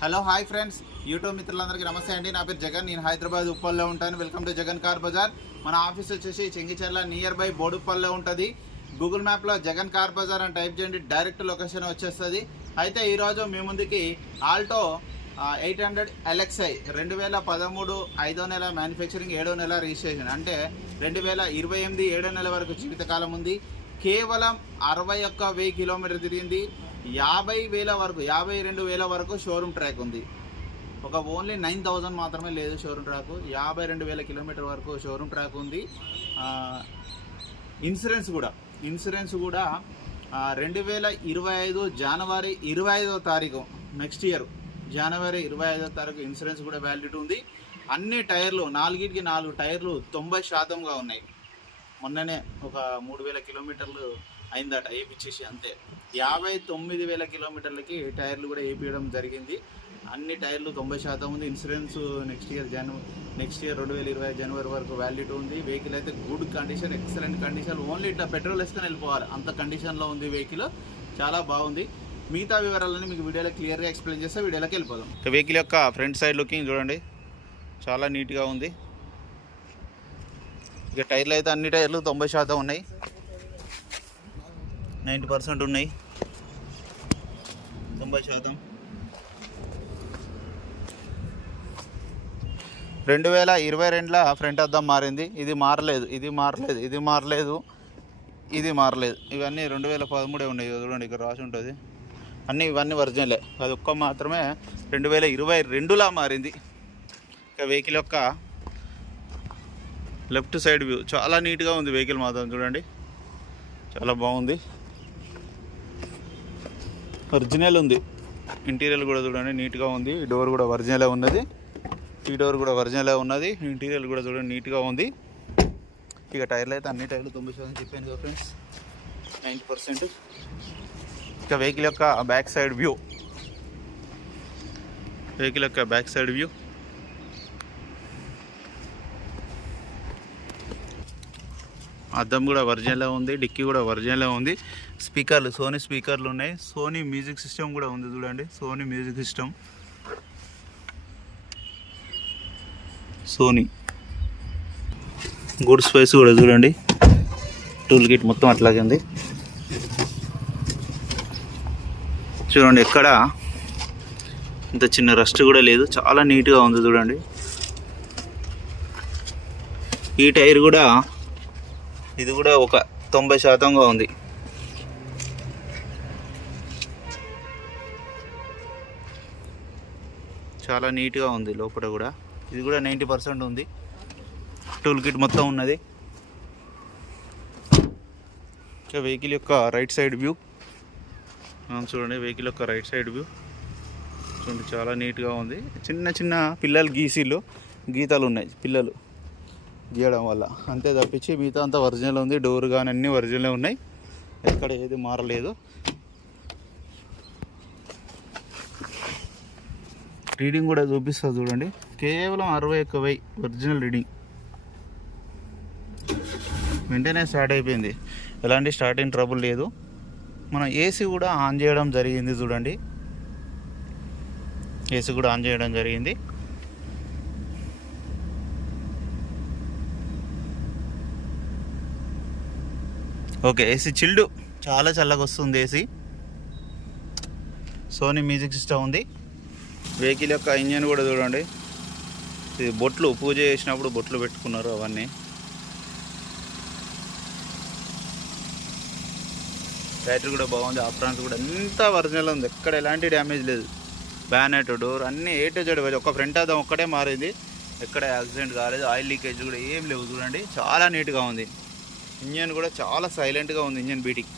Hello hi friends. YouTube మిత్రులందరికీ నమస్తే అండి. నా పేరు జగన్. నేను హైదరాబాద్ ఉప్పల్లో ఉంటాను. Welcome to Jagan car Bazaar. మన ఆఫీస్ వచ్చేసి చెంగిచెర్ల నియర్ బై బోడుప్పల్లో ఉంటుంది. గూగుల్ మ్యాప్లో జగన్ కార్ బజార్ అని టైప్ చేయండి. డైరెక్ట్ లొకేషన్ వచ్చేస్తుంది. అయితే ఈరోజు మీ ముందుకి ఆల్టో ఎయిట్ హండ్రెడ్ ఎల్ఎక్స్ఐ రెండు వేల పదమూడు ఐదో నెల మ్యానుఫ్యాక్చరింగ్ ఏడో నెల రిజిస్ట్రేషన్. అంటే రెండు వేల ఇరవై ఎనిమిది ఏడో నెల వరకు జీవితకాలం ఉంది. కేవలం అరవై ఒక్క వెయ్యి కిలోమీటర్ తిరిగింది. యాభై వేల వరకు యాభై రెండు వేల వరకు షోరూమ్ ట్రాక్ ఉంది. ఒక ఓన్లీ నైన్ థౌజండ్ మాత్రమే లేదు షోరూమ్ ట్రాక్. యాభై రెండు వేల కిలోమీటర్ వరకు షోరూమ్ ట్రాక్ ఉంది. ఇన్సూరెన్స్ కూడా ఇన్సూరెన్స్ కూడా రెండు వేల ఇరవై ఐదు జనవరి ఇరవై ఐదో తారీఖు నెక్స్ట్ ఇయర్ జనవరి ఇరవై ఐదో తారీఖు ఇన్సూరెన్స్ కూడా వ్యాలిడిటీ ఉంది. అన్ని టైర్లు నాలుగిటికి నాలుగు టైర్లు తొంభై శాతంగా ఉన్నాయి. మొన్ననే ఒక మూడు వేల కిలోమీటర్లు అయిందట వేయించేసి అంతే. యాభై తొమ్మిది వేల కిలోమీటర్లకి టైర్లు కూడా వేపించడం జరిగింది. అన్ని టైర్లు తొంభై శాతం ఉంది. ఇన్సూరెన్స్ నెక్స్ట్ ఇయర్ జనవరి నెక్స్ట్ ఇయర్ రెండు వేల ఇరవై జనవరి వరకు వ్యాలిడిటీ ఉంది. వెహికల్ అయితే good condition excellent condition. Only ఇట్లా పెట్రోల్ వేసుకొని వెళ్ళిపోవాలి. అంత కండిషన్లో ఉంది వెహికల్. చాలా బాగుంది. మిగతా వివరాలని మీకు వీడియోలో క్లియర్గా ఎక్స్ప్లెయిన్ చేస్తే వీడియోలోకి వెళ్ళిపోదాం. వెహికల్ యొక్క ఫ్రంట్ సైడ్ లుకింగ్ చూడండి. చాలా నీట్గా ఉంది. ఇక టైర్లు అయితే అన్ని టైర్లు తొంభై శాతం ఉన్నాయి. నైంటీ పర్సెంట్ ఉన్నాయి. తొంభై శాతం. రెండు వేల ఇరవై రెండులో ఫ్రంట్ అద్దం మారింది. ఇది మారలేదు ఇది మారలేదు ఇది మారలేదు ఇది మారలేదు. ఇవన్నీ రెండు వేల పదమూడే ఉన్నాయి. చూడండి ఇక్కడ రాసి ఉంటుంది. అన్నీ ఇవన్నీ ఒరిజినలే. అది ఒక్క మాత్రమే రెండు వేల ఇరవై రెండులా మారింది. ఇక వెహికల్ యొక్క లెఫ్ట్ సైడ్ వ్యూ చాలా నీట్గా ఉంది వెహికల్ మాత్రం చూడండి. చాలా బాగుంది. ఒరిజినల్ ఉంది. ఇంటీరియర్ కూడా చూడండి నీట్గా ఉంది. ఈ డోర్ కూడా ఒరిజినలే ఉన్నది. ఈ డోర్ కూడా ఒరిజినలే ఉన్నది. ఇంటీరియర్ కూడా చూడండి నీట్గా ఉంది. ఇక టైర్లు అయితే అన్ని టైర్లు తొంభై శాతం చెప్పాను కదా ఫ్రెండ్స్. Ninety percent. ఇక వెహికల్ యొక్క బ్యాక్ సైడ్ వ్యూ. వెహికల్ యొక్క బ్యాక్ సైడ్ వ్యూ. అద్దం కూడా ఒరిజినలే ఉంది డిక్కీ కూడా ఒరిజినలే ఉంది. స్పీకర్లు సోనీ స్పీకర్లు ఉన్నాయి. సోనీ మ్యూజిక్ సిస్టమ్ కూడా ఉంది చూడండి. Sony music system. Sony. Good space కూడా చూడండి. టూల్ కిట్ మొత్తం అట్లాగే ఉంది. చూడండి ఎక్కడ ఇంత చిన్న రస్ట్ కూడా లేదు. చాలా నీట్గా ఉంది చూడండి. ఈ టైర్ కూడా ఇది కూడా ఒక తొంభై శాతంగా ఉంది. చాలా నీట్గా ఉంది లోపల కూడా. ఇది కూడా నైంటీ పర్సెంట్ ఉంది. టూల్ కిట్ మొత్తం ఉన్నది. ఇంకా వెహికల్ యొక్క రైట్ సైడ్ వ్యూ. చూడండి వెహికల్ యొక్క రైట్ సైడ్ వ్యూ. చూడండి చాలా నీట్గా ఉంది. చిన్న చిన్న పిల్లలు గీసీలు గీతాలు ఉన్నాయి పిల్లలు. గీయడం వల్ల. అంతే తప్పించి మిగతా అంతా ఒరిజినల్ ఉంది. డోర్ కానీ అన్నీ ఒరిజినల్ ఉన్నాయి. ఎక్కడ ఏది మారలేదు. రీడింగ్ కూడా చూపిస్తుంది చూడండి. కేవలం అరవై ఒక్క ఒరిజినల్ రీడింగ్. వెంటనే స్టార్ట్ అయిపోయింది. ఎలాంటి స్టార్టింగ్ ట్రబుల్ లేదు. మనం ఏసీ కూడా ఆన్ చేయడం జరిగింది చూడండి. ఏసీ కూడా ఆన్ చేయడం జరిగింది. Okay AC chilled. చాలా చల్లగా వస్తుంది ఏసీ సోనీ మ్యూజిక్ సిస్టమ్ ఉంది. వెహికల్ యొక్క ఇంజన్ కూడా చూడండి. ఇది బొట్లు పూజ చేసినప్పుడు బొట్లు పెట్టుకున్నారు అవన్నీ. బ్యాటరీ కూడా బాగుంది. ఆప్రాన్స్ కూడా అంతా ఒరిజినల్ ఉంది. ఎక్కడ ఎలాంటి డ్యామేజ్ లేదు. బ్యానెట్ డోర్ అన్నీ ఏ టు జెడ్ ఒక ఫ్రంట్ అదం ఒక్కటే మారింది. ఎక్కడ యాక్సిడెంట్ కాలేదు. ఆయిల్ లీకేజ్ కూడా ఏం లేవు. చూడండి. చాలా నీట్గా ఉంది. ఇంజన్ కూడా చాలా సైలెంట్గా ఉంది ఇంజన్ బీటింగ్.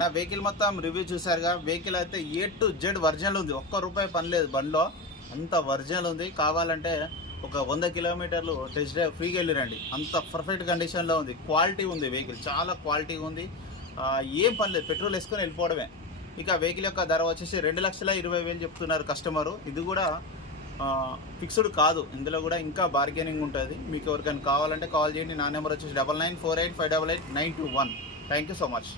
నా వెహికల్ మొత్తం రివ్యూ చూసారుగా వెహికల్ అయితే ఏ టు జెడ్ వర్జన్ ఉంది. ఒక్క రూపాయి పని లేదు బండిలో. అంత వర్జన్ ఉంది. కావాలంటే ఒక వంద కిలోమీటర్లు టెస్ట్ డ్రైవ్ ఫ్రీగా వెళ్ళిరండి. అంత పర్ఫెక్ట్ కండిషన్లో ఉంది. క్వాలిటీ ఉంది వెహికల్ చాలా క్వాలిటీ ఉంది. ఏం పని లేదు. పెట్రోల్ వేసుకొని వెళ్ళిపోవడమే. ఇక వెహికల్ యొక్క ధర వచ్చేసి రెండు లక్షల ఇరవై వేలు చెప్తున్నారు కస్టమరు ఇది కూడా ఫిక్స్డ్ కాదు. ఇందులో కూడా ఇంకా బార్గెనింగ్ ఉంటుంది. మీకు ఎవరికైనా కావాలంటే కాల్ చేయండి. నా నెంబర్ వచ్చేసి double nine four eight five double eight nine two one thank you so much